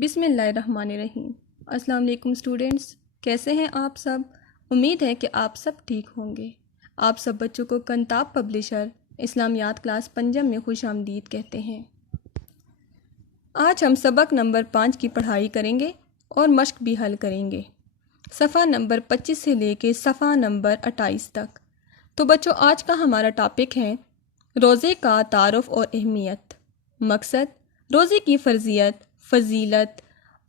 بسم اللہ الرحمن الرحیم۔ السلام علیکم اسٹوڈینٹس، کیسے ہیں آپ سب؟ امید ہے کہ آپ سب ٹھیک ہوں گے۔ آپ سب بچوں کو کنتاب پبلشر اسلامیات کلاس پنجم میں خوش آمدید کہتے ہیں۔ آج ہم سبق نمبر 5 کی پڑھائی کریں گے اور مشق بھی حل کریں گے، صفحہ نمبر 25 سے لے کے صفحہ نمبر 28 تک۔ تو بچوں، آج کا ہمارا ٹاپک ہے روزے کا تعارف اور اہمیت۔ مقصد روزے کی فرضیت، فضیلت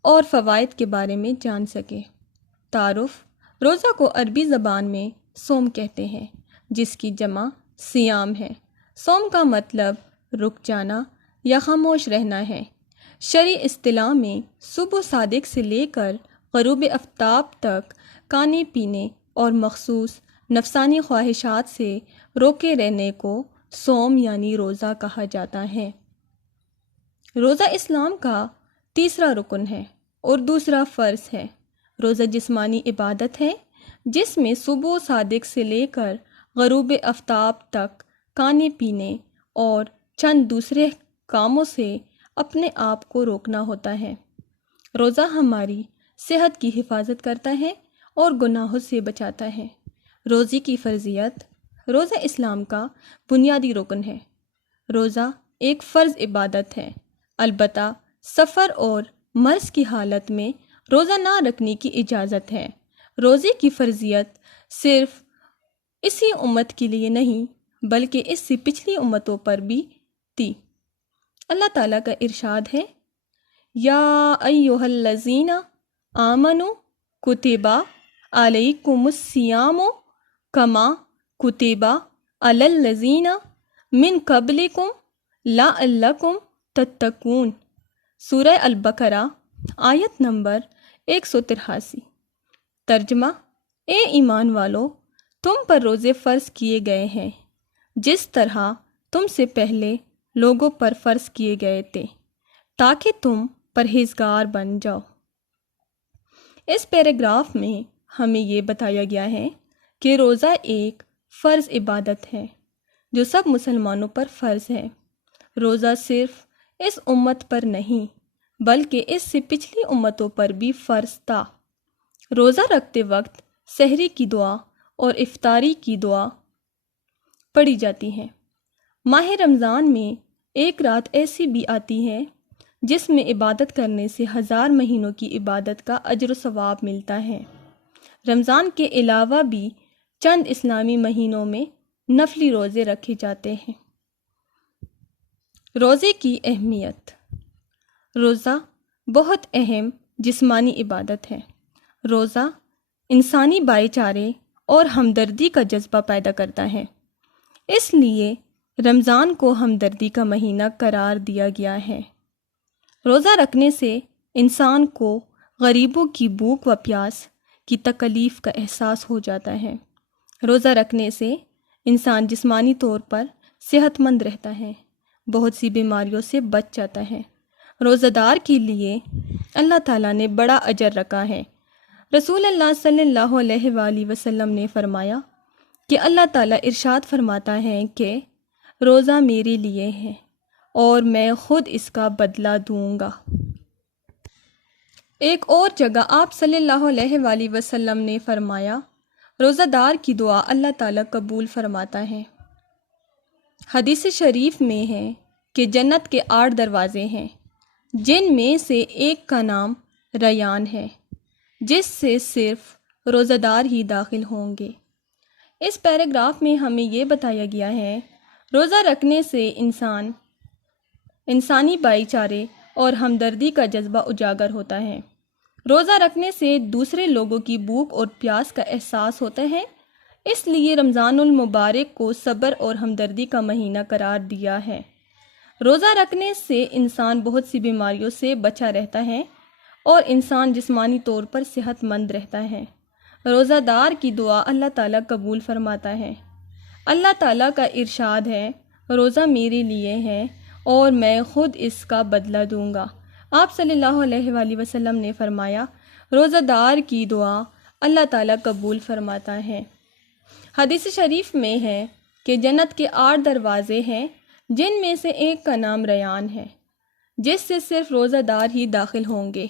اور فوائد کے بارے میں جان سکے۔ تعارف: روزہ کو عربی زبان میں صوم کہتے ہیں، جس کی جمع صیام ہے۔ صوم کا مطلب رک جانا یا خاموش رہنا ہے۔ شرعی اصطلاح میں صبح صادق سے لے کر غروب آفتاب تک کھانے پینے اور مخصوص نفسانی خواہشات سے روکے رہنے کو صوم یعنی روزہ کہا جاتا ہے۔ روزہ اسلام کا تیسرا رکن ہے اور دوسرا فرض ہے۔ روزہ جسمانی عبادت ہے جس میں صبح صادق سے لے کر غروب آفتاب تک کھانے پینے اور چند دوسرے کاموں سے اپنے آپ کو روکنا ہوتا ہے۔ روزہ ہماری صحت کی حفاظت کرتا ہے اور گناہوں سے بچاتا ہے۔ روزے کی فرضیت: روزہ اسلام کا بنیادی رکن ہے۔ روزہ ایک فرض عبادت ہے، البتہ سفر اور مرض کی حالت میں روزہ نہ رکھنے کی اجازت ہے۔ روزے کی فرضیت صرف اسی امت کے لیے نہیں بلکہ اس سے پچھلی امتوں پر بھی تھی۔ اللہ تعالیٰ کا ارشاد ہے، یا ایھا الذین آمنوا کتب علیکم الصیام کما کتب علی الذین من قبلکم لعلکم تتقون۔ سورہ البقرہ آیت نمبر 183۔ ترجمہ: اے ایمان والو، تم پر روزے فرض کیے گئے ہیں جس طرح تم سے پہلے لوگوں پر فرض کیے گئے تھے تاکہ تم پرہیزگار بن جاؤ۔ اس پیراگراف میں ہمیں یہ بتایا گیا ہے کہ روزہ ایک فرض عبادت ہے جو سب مسلمانوں پر فرض ہے۔ روزہ صرف اس امت پر نہیں بلکہ اس سے پچھلی امتوں پر بھی فرض تھا۔ روزہ رکھتے وقت سحری کی دعا اور افطاری کی دعا پڑھی جاتی ہے۔ ماہ رمضان میں ایک رات ایسی بھی آتی ہے جس میں عبادت کرنے سے 1000 مہینوں کی عبادت کا اجر و ثواب ملتا ہے۔ رمضان کے علاوہ بھی چند اسلامی مہینوں میں نفلی روزے رکھے جاتے ہیں۔ روزے کی اہمیت: روزہ بہت اہم جسمانی عبادت ہے۔ روزہ انسانی بھائی چارے اور ہمدردی کا جذبہ پیدا کرتا ہے، اس لیے رمضان کو ہمدردی کا مہینہ قرار دیا گیا ہے۔ روزہ رکھنے سے انسان کو غریبوں کی بھوک و پیاس کی تکلیف کا احساس ہو جاتا ہے۔ روزہ رکھنے سے انسان جسمانی طور پر صحت مند رہتا ہے، بہت سی بیماریوں سے بچ جاتا ہے۔ روزہ دار کے لیے اللہ تعالیٰ نے بڑا اجر رکھا ہے۔ رسول اللہ صلی اللہ علیہ وآلہ وسلم نے فرمایا کہ اللہ تعالیٰ ارشاد فرماتا ہے کہ روزہ میرے لیے ہے اور میں خود اس کا بدلہ دوں گا۔ ایک اور جگہ آپ صلی اللہ علیہ وآلہ وسلم نے فرمایا، روزہ دار کی دعا اللہ تعالیٰ قبول فرماتا ہے۔ حدیث شریف میں ہے کہ جنت کے 8 دروازے ہیں جن میں سے ایک کا نام ریان ہے، جس سے صرف روزہ دار ہی داخل ہوں گے۔ اس پیراگراف میں ہمیں یہ بتایا گیا ہے، روزہ رکھنے سے انسانی بھائی چارے اور ہمدردی کا جذبہ اجاگر ہوتا ہے۔ روزہ رکھنے سے دوسرے لوگوں کی بھوک اور پیاس کا احساس ہوتا ہے، اس لیے رمضان المبارک کو صبر اور ہمدردی کا مہینہ قرار دیا ہے۔ روزہ رکھنے سے انسان بہت سی بیماریوں سے بچا رہتا ہے اور انسان جسمانی طور پر صحت مند رہتا ہے۔ روزہ دار کی دعا اللہ تعالیٰ قبول فرماتا ہے۔ اللہ تعالیٰ کا ارشاد ہے، روزہ میرے لیے ہے اور میں خود اس کا بدلہ دوں گا۔ آپ صلی اللہ علیہ وآلہ وسلم نے فرمایا، روزہ دار کی دعا اللہ تعالیٰ قبول فرماتا ہے۔ حدیث شریف میں ہے کہ جنت کے 8 دروازے ہیں جن میں سے ایک کا نام ریان ہے، جس سے صرف روزہ دار ہی داخل ہوں گے۔